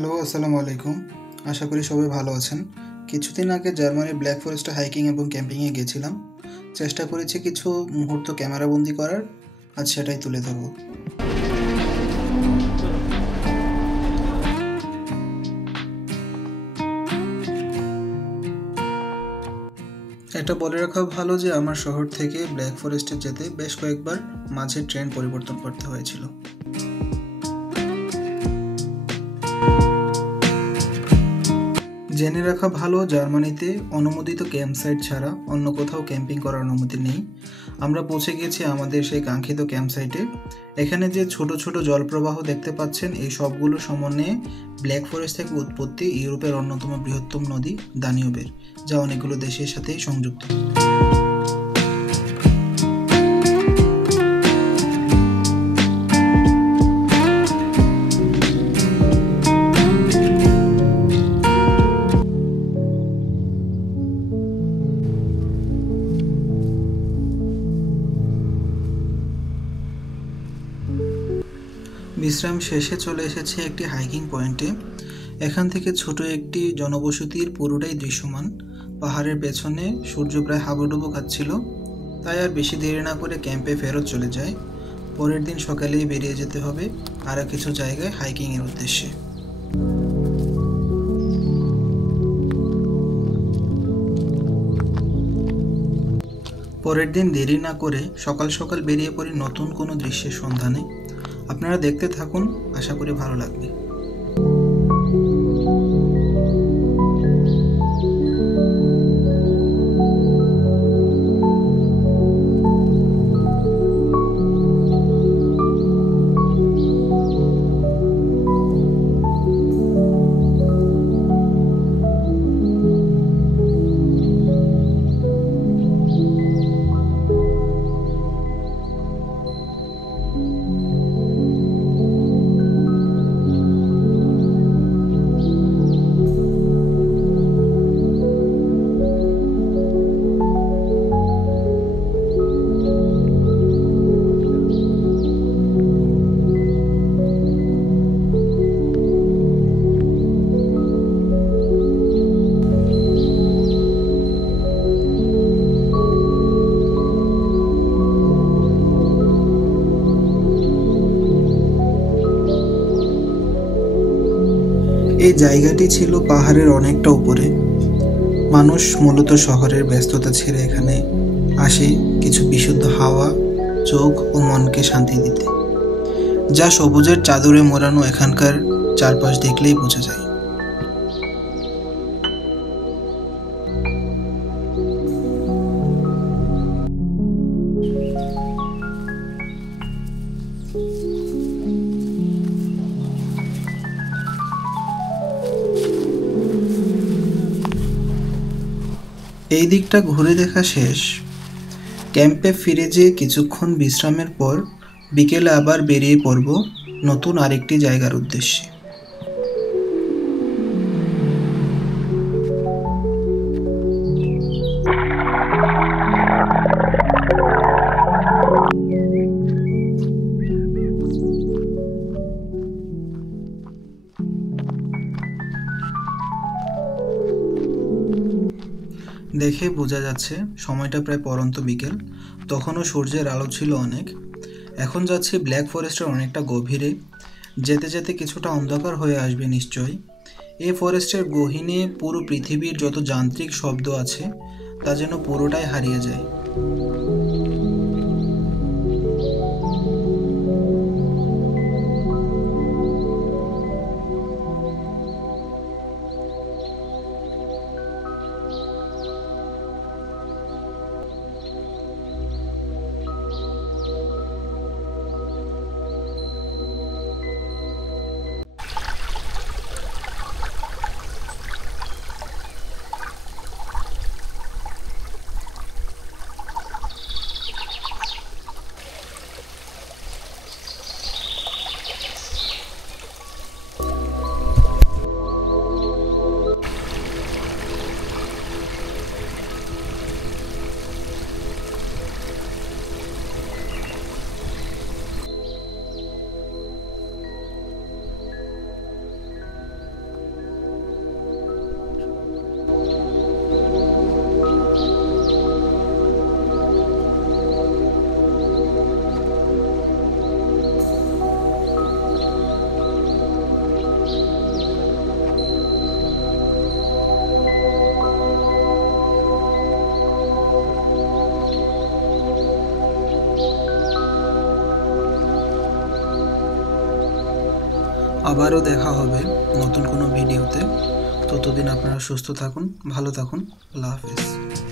Hello, আসসালামু আলাইকুম। আশা করি সবাই ভালো আছেন। কিছুদিন আগে জার্মানির ব্ল্যাক ফরেস্টে হাইকিং এবং ক্যাম্পিংয়ে গিয়েছিলাম। চেষ্টা করেছি কিছু মুহূর্ত ক্যামেরাবন্দি করার, আজ সেটাই তুলে ধরব। এটা বলে রাখা ভালো যে আমার শহর থেকে ব্ল্যাক ফরেস্টে যেতে বেশ কয়েকবার মাঝে ট্রেন পরিবর্তন করতে হয়েছিল। জেনে রাখা ভালো, জার্মানিতে অনুমোদিত ক্যাম্পসাইট ছাড়া অন্য কোথাও ক্যাম্পিং করার অনুমতি নেই। আমরা পৌঁছে গেছি আমাদের সেই কাঙ্ক্ষিত ক্যাম্পসাইটে। এখানে যে ছোট ছোট জলপ্রবাহ দেখতে পাচ্ছেন, এই সবগুলো সমন্বয়ে ব্ল্যাক ফরেস্ট থেকে উৎপত্তি ইউরোপের অন্যতম বৃহত্তম নদী দানিউবের, যা অনেকগুলো দেশের সাথেই সংযুক্ত। বিশ্রাম শেষে চলে এসেছে একটি হাইকিং পয়েন্টে। এখান থেকে ছোট একটি জনবসতির পুরোটাই দৃশ্যমান। পাহাড়ের পেছনে সূর্য প্রায় হাবুডুবু খাচ্ছিল। তাই আর বেশি দেরি না করে ক্যাম্পে ফেরত চলে যায়। পরের দিন সকালেই বেরিয়ে যেতে হবে আরও কিছু জায়গায় হাইকিংয়ের উদ্দেশ্যে। পরের দিন দেরি না করে সকাল সকাল বেরিয়ে পড়ি নতুন কোনো দৃশ্যের সন্ধানে। আপনারা দেখতে থাকুন, আশা করি ভালো লাগবে। এই জায়গাটি ছিল পাহাড়ের অনেকটা উপরে। মানুষ মূলত শহরের ব্যস্ততা ছেড়ে এখানে আসে কিছু বিশুদ্ধ হাওয়া, চোখ ও মনকে শান্তি দিতে। যা সবুজের চাদরে মোড়ানো এখানকার চারপাশ দেখলেই বোঝা যায়। এই দিকটা ঘুরে দেখা শেষ। ক্যাম্পে ফিরে যেয়ে কিছুক্ষণ বিশ্রামের পর বিকেলে আবার বেরিয়ে পড়ব নতুন আরেকটি জায়গার উদ্দেশ্যে। দেখে বোঝা যাচ্ছে সময়টা প্রায় পরন্ত বিকেল। তখনও সূর্যের আলো ছিল অনেক। এখন যাচ্ছি ব্ল্যাক ফরেস্টের অনেকটা গভীরে। যেতে যেতে কিছুটা অন্ধকার হয়ে আসবে নিশ্চয়ই। এই ফরেস্টের গহীনে পুরো পৃথিবীর যত যান্ত্রিক শব্দ আছে তা যেন পুরোটাই হারিয়ে যায়। আবারও দেখা হবে নতুন কোনো ভিডিওতে। ততদিন আপনারা সুস্থ থাকুন, ভালো থাকুন। আল্লাহ হাফেজ।